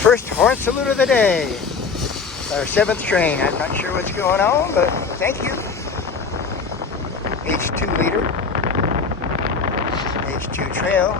first horn salute of the day. Our 7th train. I'm not sure what's going on, but thank you. H2 leader. H2 trail.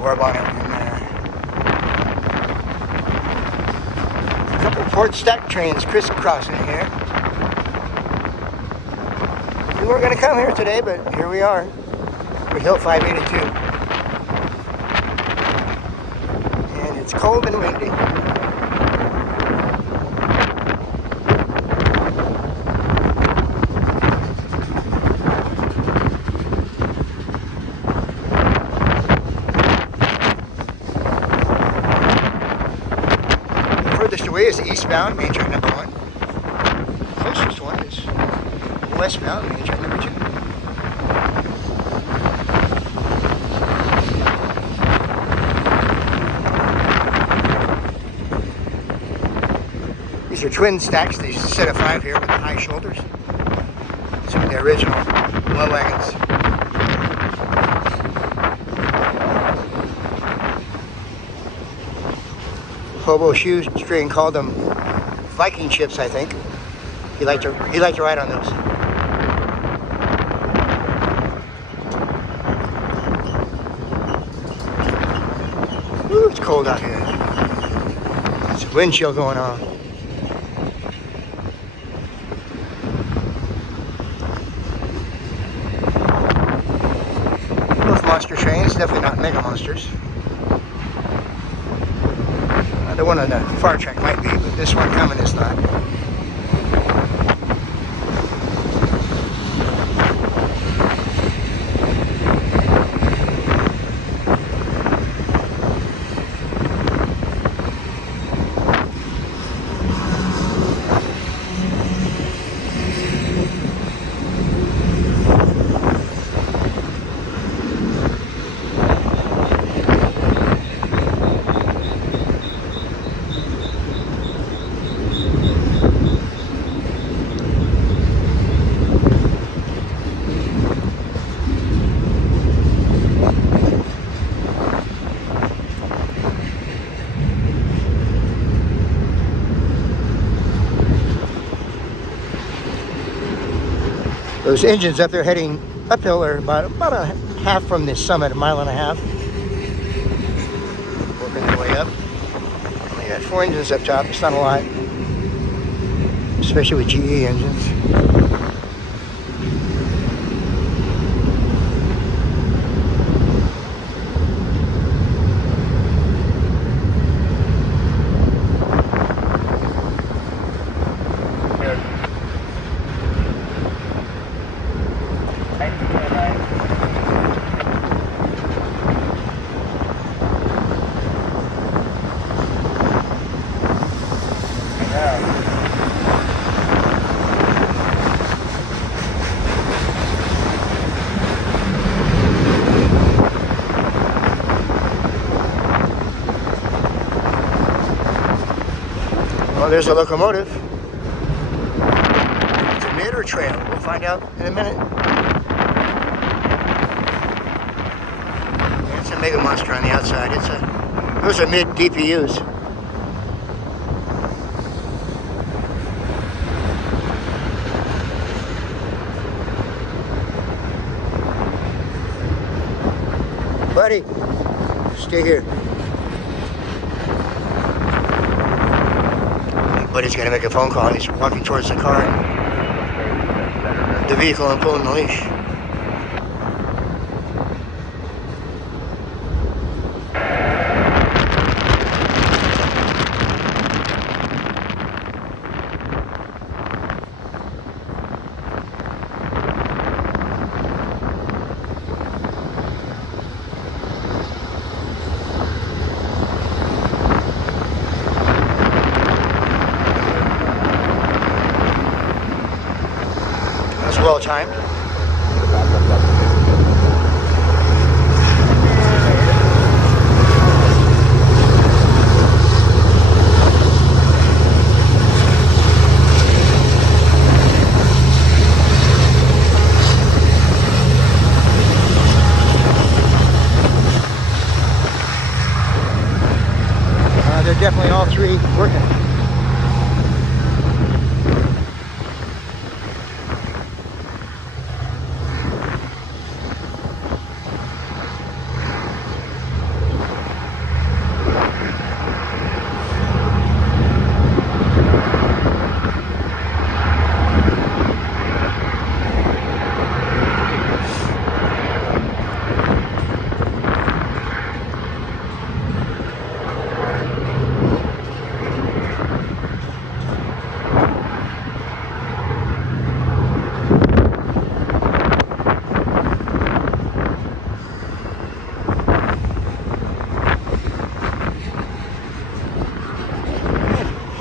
Warbonnet. A couple of port stack trains crisscrossing here. We weren't going to come here today, but here we are. We're Hill 582. And it's cold and windy. The furthest away is Eastbound, main track number 1. The closest one is Westbound, main track number 2. These are twin stacks. These set of 5 here with the high shoulders. Some of the original low wagons. Hobo shoestring called them Viking ships, I think. He liked to ride on those. Ooh, it's cold out here. There's a wind chill going on. Both monster trains, definitely not mega monsters. The one on the far track might be, but this one coming is not. Those engines up there heading uphill are about a half from the summit, 1.5 miles. Working their way up. Only got 4 engines up top. It's not a lot, especially with GE engines. Well, there's a locomotive. It's a mid or trail. We'll find out in a minute. It's a mega monster on the outside. Those are mid DPUs. Buddy, stay here. Buddy's got to make a phone call. He's walking towards the car, the vehicle, and pulling the leash. Well timed.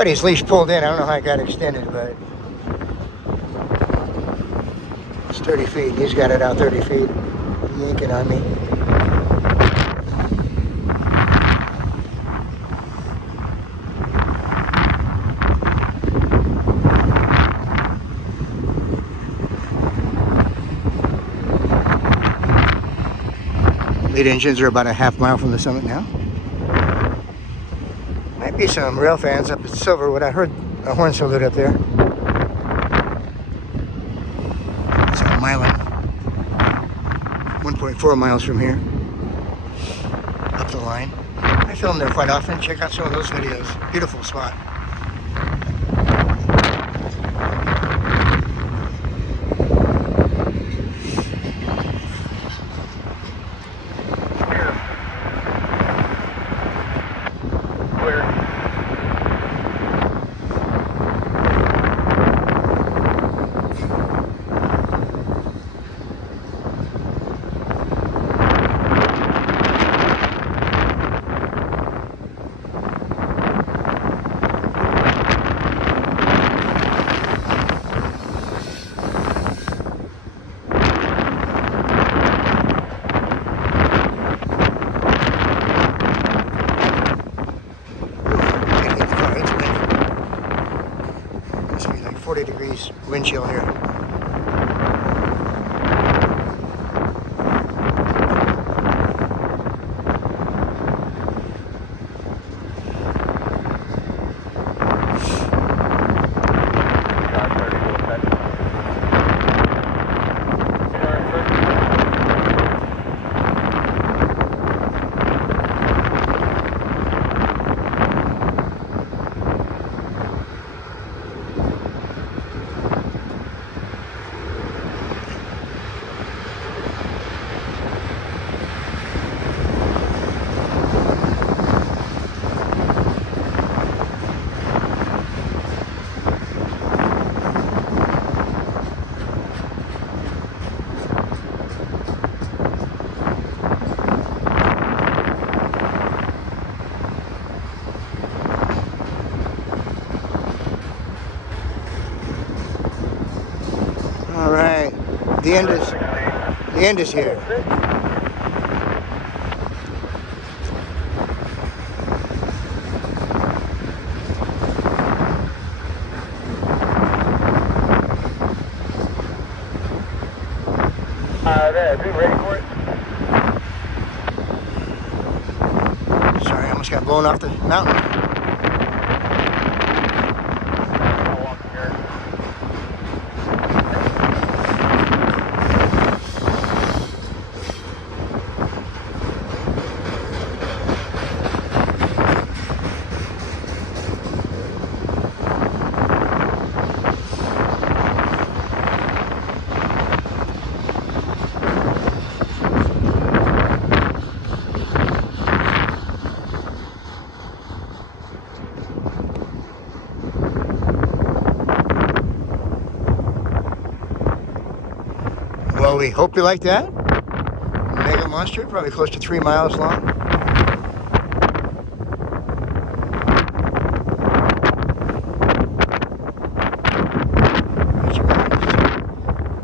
buddy's leash pulled in. I don't know how it got extended, but it's 30 feet. He's got it out 30 feet, yanking on me. Lead engines are about a half mile from the summit now. Might be some rail fans up at Silverwood. I heard a horn salute up there. It's a mile and 1.4 miles from here. Up the line. I film there quite often. Check out some of those videos. Beautiful spot. Wind chill here. All right, the end is here. There, be ready for it. Sorry, I almost got blown off the mountain. I'll walk here. Well, we hope you like that. Mega monster, probably close to 3 miles long.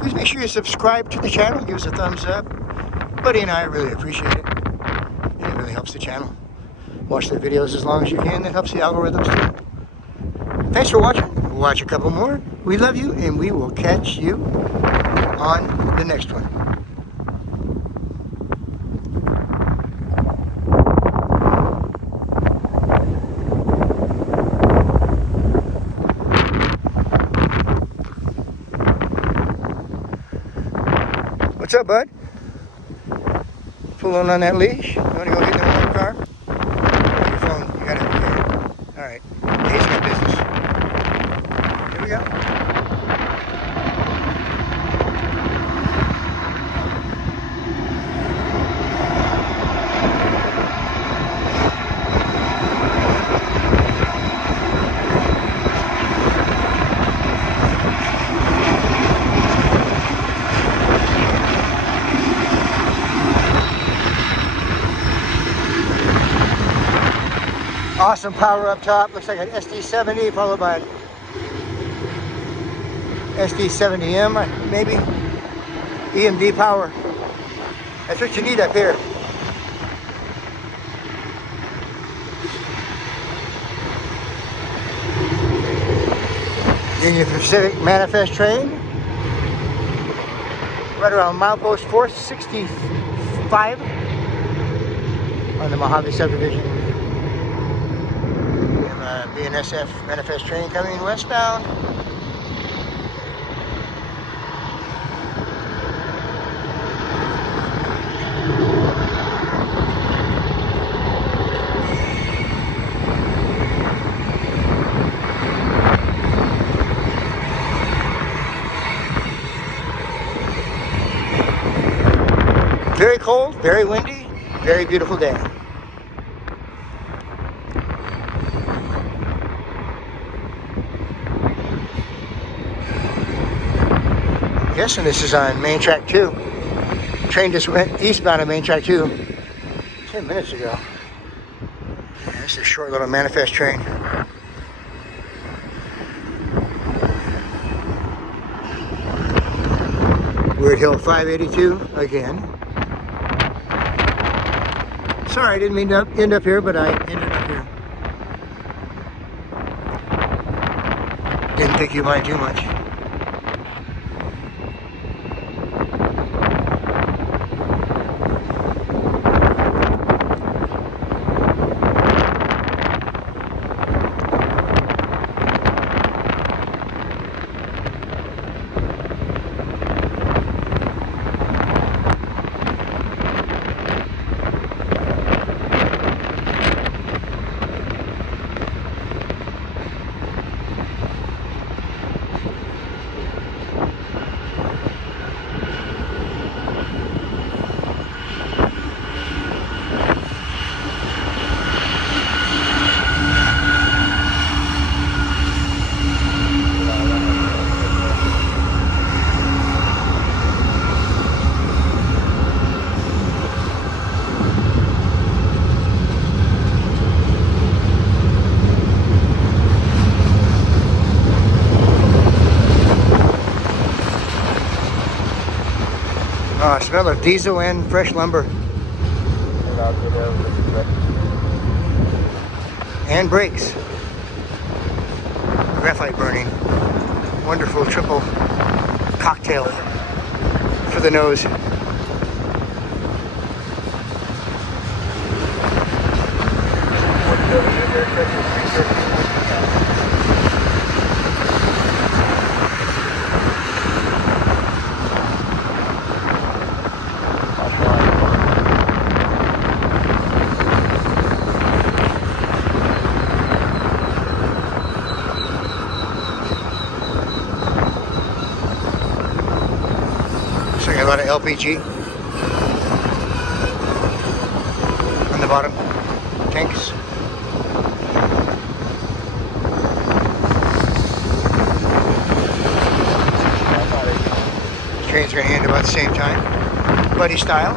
Please make sure you subscribe to the channel, give us a thumbs up. Buddy and I really appreciate it. And it really helps the channel. Watch the videos as long as you can. That helps the algorithms too. Thanks for watching. We'll watch a couple more. We love you, and we will catch you on the next one. What's up, bud? Pulling on that leash? You want to go get in the other car? Your phone, you got it here. All right. He's got business. Here we go. Awesome. Awesome power up top. Looks like an SD70 followed by an SD70M, maybe. EMD power. That's what you need up here. Union Pacific Manifest train. Right around milepost 465 on the Mojave subdivision. We have a BNSF Manifest train coming westbound. Very cold, very windy, very beautiful day. I'm guessing this is on main track 2. Train just went eastbound on main track 2 10 minutes ago. This is a short little manifest train. Weird Hill 582 again. Sorry, I didn't mean to end up here, but I ended up here. Didn't think you mind too much. Smell of diesel and fresh lumber. And brakes. Graphite burning. Wonderful triple cocktail for the nose. A lot of LPG on the bottom tanks. Trains are going to end about the same time, buddy style.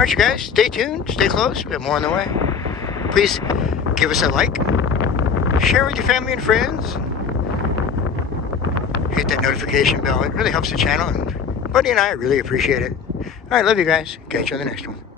Alright, you guys, stay tuned, stay close, we have more on the way. Please give us a like, share with your family and friends, hit that notification bell. It really helps the channel, and Buddy and I really appreciate it. Alright, love you guys. Catch you on the next one.